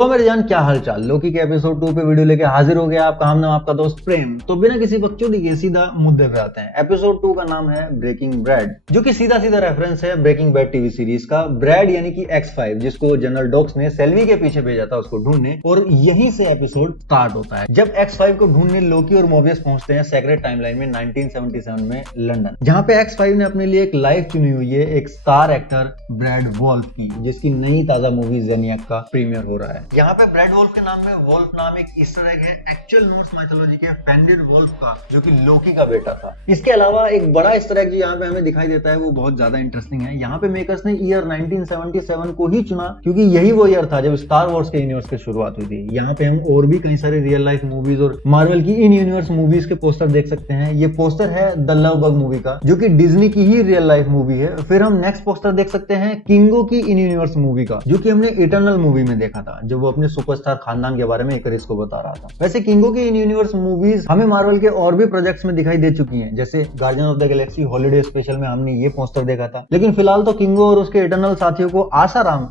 तो मेरे जान क्या हालचाल। लोकी के एपिसोड 2 पे वीडियो लेके हाजिर हो गया आपका हम नाम आपका दोस्त प्रेम। तो बिना किसी बकचोदी के सीधा मुद्दे पे आते हैं। एपिसोड 2 का नाम है ब्रेकिंग बैड, जो कि सीधा सीधा रेफरेंस है ब्रेकिंग बैड टीवी सीरीज का। ब्रैड यानी कि X5, जिसको जनरल डॉक्स ने सेल्वी के पीछे भेजा था उसको ढूंढने, और यहीं से एपिसोड स्टार्ट होता है जब X5 को ढूंढने लोकी और मोबियस पहुंचते हैं सेक्रेट टाइमलाइन में 1977 में लंदन, जहां पे X5 ने अपने लिए एक लाइफ चुनी हुई है एक स्टार एक्टर ब्रैड वॉल्फ की, जिसकी नई ताजा मूवी जेनियाक का प्रीमियर हो रहा है। यहाँ पे ब्रैड वॉल्फ के नाम में वॉल्फ नाम एक ईस्टर एग है एक्चुअल नॉर्स माइथोलॉजी के फेंडिर वॉल्फ का, जो कि लोकी का बेटा था। इसके अलावा एक बड़ा ईस्टर एग जो यहाँ पे हमें दिखाई देता है वो बहुत ज्यादा इंटरेस्टिंग है। यहाँ पे मेकर्स ने ईयर 1977 को ही चुना क्योंकि यही वो ईयर था जब स्टार वॉर्स के यूनिवर्स की शुरुआत हुई थी। यहाँ पे हम और भी कई सारे रियल लाइफ मूवीज और मार्वल की इन यूनिवर्स मूवीज के पोस्टर देख सकते हैं। ये पोस्टर है द लव बग मूवी का, जो कि डिज्नी की ही रियल लाइफ मूवी है। फिर हम नेक्स्ट पोस्टर देख सकते हैं किंगो की इन यूनिवर्स मूवी का, जो कि हमने इटर्नल मूवी में देखा था, जब वो अपने सुपरस्टार खानदान के बारे में इकरिस को बता रहा था। वैसे किंगो की इन यूनिवर्स मूवीज हमें मार्वल के और भी प्रोजेक्ट्स में दिखाई दे चुकी हैं, जैसे guardian of the Galaxy holiday special में हमने ये पोस्टर देखा था। लेकिन फिलहाल तो किंगो और उसके इटर्नल साथियों को आसाराम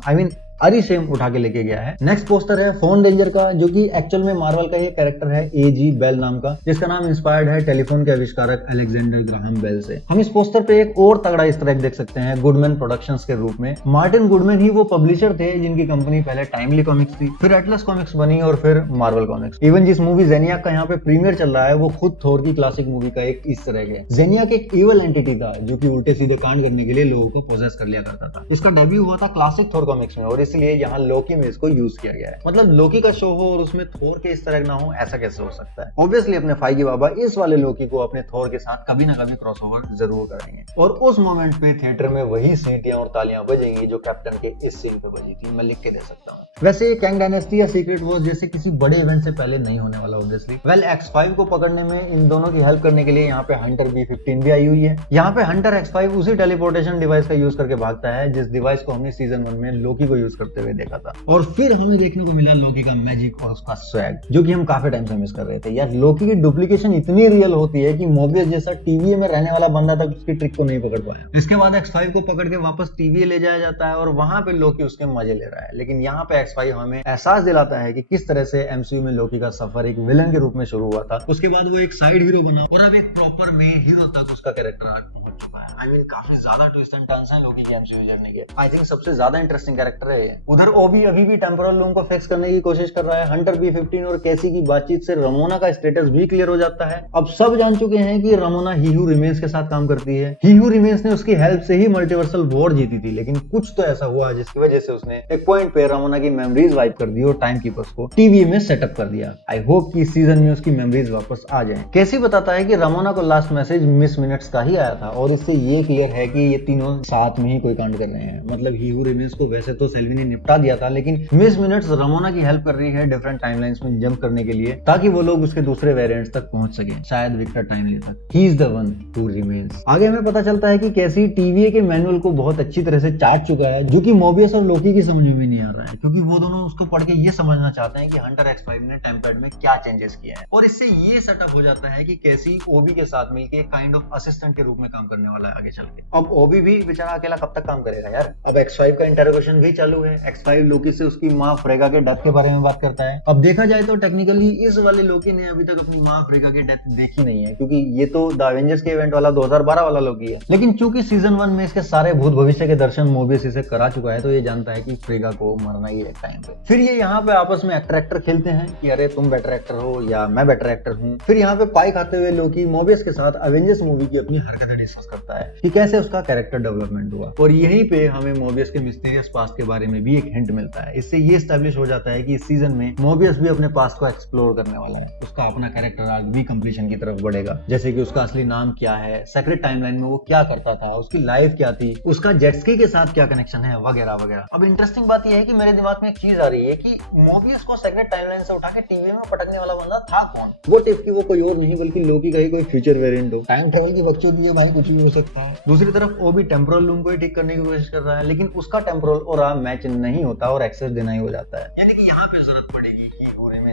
अरिसेम उठा के लेके गया है। नेक्स्ट पोस्टर है फोन डेंजर का, जो कि एक्चुअल में मार्वल का ये कैरेक्टर है एजी बेल नाम का, जिसका नाम इंस्पायर्ड है टेलीफोन के आविष्कारक अलेक्जेंडर ग्राहम बेल से। हम इस पोस्टर पे एक और तगड़ा ईस्टर एग देख सकते हैं गुडमैन प्रोडक्शंस के रूप में। मार्टिन गुडमैन ही वो पब्लिशर थे जिनकी कंपनी पहले टाइमली कॉमिक्स थी, फिर एटलस कॉमिक्स बनी और फिर मार्वल कॉमिक्स। इवन जिस मूवी जेनियाक का यहाँ पे प्रीमियर चल रहा है वो खुद थोर की क्लासिक मूवी का एक ईस्टर एग है। जेनियाक एक इवल एंटिटी था जो कि उल्टे सीधे कांड करने के लिए लोगों को पोजेस कर लिया करता था। इसका डेब्यू हुआ था क्लासिक थोर कॉमिक्स में और इसलिए यहाँ लोकी में इसको यूज किया गया है। मतलब लोकी का शो हो और उसमें थोर के इस तरह ना हो, ऐसा कैसे हो सकता है। ऑब्वियसली अपने फाइगी बाबा इस वाले लोकी को अपने थोर के साथ कभी ना कभी क्रॉसओवर जरूर करेंगे, और उस मोमेंट पे थिएटर में वही सीटियां और तालियां बजेंगी जो कैप्टन के इस सीन पे बजी थी। मैं लिख के दे सकता हूँ। वैसे ये कैंग डायनेस्टी या सीक्रेट वॉर्स जैसे किसी बड़े इवेंट से पहले नहीं होने वाला ऑब्वियसली। वेल X5 को पकड़ने में इन दोनों की हेल्प करने के लिए यहाँ पे हंटर B15 भी आई हुई है। यहाँ पे हंटर X5 उसी टेलीपोर्टेशन डिवाइस का यूज करके भागता है जिस डिवाइस को हमने सीजन 1 में लोकी को यूज करते हुए देखा था। और फिर हमें देखने को मिला लोकी का मैजिक और उसका स्वैग, जो कि हम काफी टाइम से मिस कर रहे थे। यार लोकी की डुप्लीकेशन इतनी रियल होती है कि मोबियस जैसा टीवीए में रहने वाला बंदा तक उसकी ट्रिक को नहीं पकड़ पाया। इसके बाद X5 को पकड़ के वापस टीवीए ले जाया जाता है और वहां पे लोकी उसके मजे ले रहा है। लेकिन यहाँ पे X5 हमें एहसास दिलाता है कि किस तरह से MCU में लोकी का सफर एक विलन के रूप में शुरू हुआ था, उसके बाद वो एक साइड हीरो बना और अब एक प्रॉपर मेन हीरो तक उसका कैरेक्टर आर्क पहुंच चुका है। काफी ज्यादा ट्विस्ट एंड टर्न्स हैं लोकी की MCU जर्नी के। आई थिंक सबसे ज्यादा इंटरेस्टिंग कैरेक्टर है ये। उधर ओबी अभी भी टेंपोरल लूम को फिक्स करने की कोशिश कर रहा है। हंटर B15 और कैसी की बातचीत से रमोना का स्टेटस भी क्लियर हो जाता है। अब सब जान चुके हैं कि रमोना ही हू रिमेन्स के साथ काम करती है। ही हू रिमेन्स ने उसकी हेल्प से ही मल्टीवर्सल वॉर जीती थी, लेकिन कुछ तो ऐसा हुआ जिसकी वजह से उसने एक पॉइंट पे रमोना की मेमोरीज वाइप कर दी और टाइम कीपर्स को टीवी में सेटअप कर दिया। आई होप कि इस सीजन में उसकी मेमोरीज वापस आ जाएं। कैसी बताता है कि रमोना को लास्ट मैसेज मिस मिनट्स का ही आया था और इससे ये क्लियर है कि ये तीनों साथ में ही कोई कांड कर रहे हैं। मतलब ही हू रिमेन्स को वैसे तो सेल्वी ने निपटा दिया था, लेकिन मिस मिनट्स रमोना की हेल्प कर रही है डिफरेंट टाइमलाइंस में जंप करने के लिए, ताकि वो लोग उसके दूसरे वेरिएंट्स तक पहुंच सके, शायद विक्टर टाइमली तक। He is the one who remains. आगे हमें पता चलता है कि कैसी टीवीए के मैनुअल को बहुत अच्छी तरह से चाट चुका है, जो कि मोबियस और लोकी की समझ में नहीं आ रहा है, क्योंकि वो दोनों उसको पढ़ के ये समझना चाहते हैं कि हंटर X5 ने टेम्पलेट में क्या चेंजेस किया है। और इससे ये सेटअप हो जाता है कि कैसी ओबी के साथ मिलकर काइंड ऑफ असिस्टेंट के रूप में काम करने वाला है आगे चल के। अब ओबी भी बेचारा अकेला कब तक काम करेगा यार। अब X5 का इंटरोगेशन भी चालू है। X5 लोकी से उसकी माँ फ्रेगा के डेथ के बारे में बात करता है। अब देखा जाए तो टेक्निकली इस वाले लोकी ने अभी तक अपनी माँ फ्रेगा की डेथ देखी नहीं है, क्योंकि ये तो द एवेंजर्स के इवेंट वाला 2012 वाला लोकी है। लेकिन चूंकि सीजन 1 में इसके सारे भूत भविष्य के दर्शन मोबियस इसे करा चुका है, तो ये जानता है कि फ्रेगा को मरना ही है टाइम पे। फिर ये यहाँ पे आपस में एक्टर खेलते हैं कि अरे तुम बेटर एक्टर हो या मैं बेटर एक्टर हूँ। फिर यहाँ पे पाई खाते हुए लोकी मोबियस के साथ एवेंजर्स मूवी की अपनी हरकतें डिस्कस करता है कि कैसे उसका कैरेक्टर डेवलपमेंट हुआ, और यहीं पे हमें मोबियस के मिस्टीरियस पास्ट के बारे में भी एक हिंट मिलता है। इससे ये एस्टैब्लिश हो जाता है कि इस सीजन में मोबियस भी अपने पास्ट को एक्सप्लोर करने वाला है। उसका अपना कैरेक्टर आर्क भी कंप्लीशन की तरफ बढ़ेगा, जैसे कि उसका असली नाम क्या है, सेक्रेट टाइमलाइन में वो क्या करता था, उसकी लाइफ क्या थी, उसका जेटस्की के साथ क्या कनेक्शन है, वगैरह वगैरह। अब इंटरेस्टिंग बात यह है कि मेरे दिमाग में एक चीज आ रही है कि मोबियस को सेक्रेट टाइमलाइन से उठा के टीवी में पटकने वाला बंदा था कौन। वो टिप की वो कोई और नहीं बल्कि लोकी का ही कोई फ्यूचर वेरिएंट हो। टाइम ट्रेवल की बकचोदी है भाई, कुछ भी हो सकता है। रखा है। दूसरी तरफ ओबी टेम्पोरल लूम को ही ठीक करने की कोशिश कर रहा है, लेकिन उसका टेम्पोरल और मैच नहीं होता और एक्सेस देना ही हो जाता है, यानी कि यहाँ पे जरूरत पड़ेगी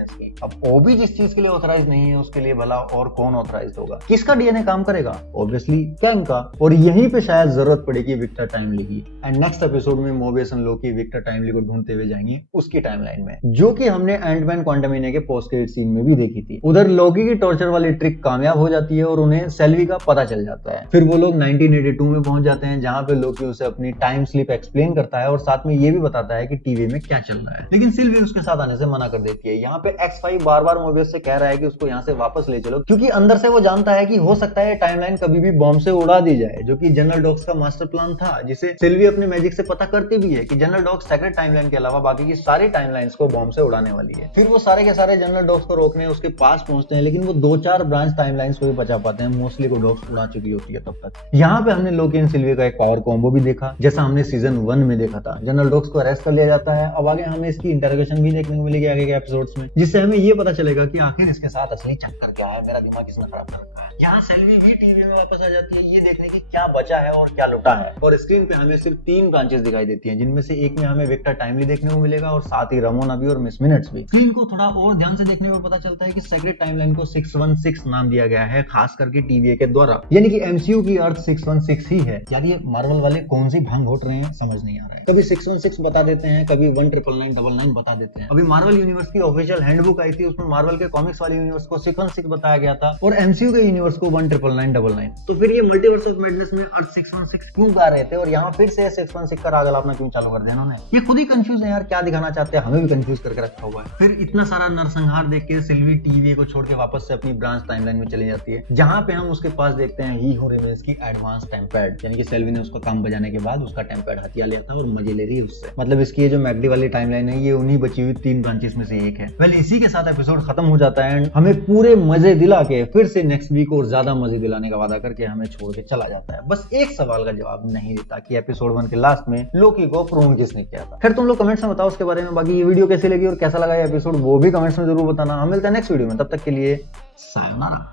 की। अब ओबी जिस चीज के लिए ऑथराइज नहीं है उसके लिए भला और कौन ऑथराइज होगा? किसका डीएनए काम करेगा? ऑब्वियसली कैंग का। और यहीं पे शायद जरूरत पड़ेगी विक्टर टाइमली की। एंड नेक्स्ट एपिसोड में Mobius and Loki Victor Timely को ढूंढते हुए जाएंगे उसकी टाइमलाइन में, जो कि हमने एंटमैन क्वांटमिनिया के पोस्ट क्रेडिट सीन में भी देखी थी। उधर लोकी की टॉर्चर वाली ट्रिक कामयाब हो जाती है और उन्हें सेल्वी का पता चल जाता है। फिर वो लोग 1982 में पहुंच जाते हैं, जहां पे लोकी उसे अपनी टाइम स्लिप एक्सप्लेन करता है और साथ में ये भी बताता है कि टीवी में क्या चल रहा है। लेकिन सिल्वी उसके साथ आने से मना कर देती है। यहाँ पे X5 बार-बार मोबियस से कह रहा है कि उसको यहाँ से वापस ले चलो, क्योंकि अंदर से वो जानता है कि हो सकता है टाइमलाइन कभी भी बॉम्ब से उड़ा दी जाए, जो कि जनरल डॉग्स का मास्टर प्लान था, जिसे सिल्वी अपने मैजिक से पता करती भी है कि जनरल डॉग्स सेक्रेट टाइमलाइन के अलावा बाकी की सारी टाइमलाइंस को बॉम्ब से उड़ाने वाली है। फिर वो सारे के सारे जनरल डॉग्स को रोकने उसके पास पहुंचते हैं, लेकिन वो 2-4 ब्रांच टाइमलाइंस को भी बचा पाते हैं। मोस्टली को डॉग्स उड़ा चुकी होती है तब तक। यहाँ पे हमने लोकी एंड सिल्वी का एक पावर कॉम्बो भी देखा, जैसा हमने सीजन 1 में देखा था। जनरल डॉग्स को अरेस्ट कर लिया जाता है। अब आगे हमें इसकी इंटरोगेशन भी देखने को मिलेगी आगे के एपिसोड्स में, जिससे हमें ये पता चलेगा कि आखिर इसके साथ असली चक्कर क्या है, मेरा दिमाग किसने खराब कर रखा है। यहाँ सेल्वी भी टीवी में वापस आ जाती है, ये देखने की क्या बचा है और क्या लुटा है। और स्क्रीन पे हमें सिर्फ 3 ब्रांचेस दिखाई देती हैं, जिनमें से एक में हमें विक्टर टाइमली देखने को मिलेगा और साथ ही रमोना भी और मिस मिनट्स भी। स्क्रीन को थोड़ा और ध्यान से देखने पर पता चलता है कि सेक्रेट टाइमलाइन को 616 नाम दिया गया है, खास करके टीवीए के द्वारा, यानी कि एमसीयू की अर्थ 616 ही है। यार ये मार्वल वाले कौन सी भांग घोट रहे हैं समझ नहीं आ रहा है। कभी 616 बता देते हैं, कभी 1999 बता देते हैं। अभी मार्वल यूनिवर्स की ऑफिशियल हैंडबुक आई थी, उसमें मार्वल के कॉमिक्स वाले यूनिवर्स को 616 बताया गया था और एमसीयू के यूनिवर्स को 1999। तो फिर ये मल्टीवर्स ऑफ मैडनेस में अर्थ 616 क्यों गा रहे थे और यहाँ फिर से 616 का राग अलापना क्यों चालू कर दिया इन्होंने? ये खुद ही कंफ्यूज है यार, क्या दिखाना चाहते हैं, हमें भी कंफ्यूज करके रखा हुआ है। फिर इतना सारा नरसंहार देख के सिल्वी टीवी को छोड़ के वापस से अपनी ब्रांच टाइमलाइन में चली जाती है, जहां पे हम उसके पास देखते हैं ही हू रिमेन्स की एडवांस टेम्पैड, यानी कि सेल्वी ने उसका काम बजाने के बाद उसका टेम्पैड हथिया लिया था और मजे ले रही है उससे। मतलब इसकी ये जो मैकडी वाली टाइमलाइन है, ये उन्हीं बची हुई 3 ब्रांचेस में से एक है। वेल इसी के साथ एपिसोड खत्म हो जाता है एंड हमें पूरे मजे दिला के फिर से नेक्स्ट वीक और ज्यादा मजे दिलाने का वादा करके हमें छोड़ के चला जाता है। बस एक सवाल का जवाब नहीं देता कि एपिसोड 1 के लास्ट में लोकी को प्रूव किसने किया था। खैर तुम लोग कमेंट्स में बताओ उसके बारे में। बाकी ये वीडियो कैसी लगी और कैसा लगा ये एपिसोड वो भी कमेंट्स में जरूर बताना। हम मिलते हैं नेक्स्ट वीडियो में, तब तक के लिए सायोनारा।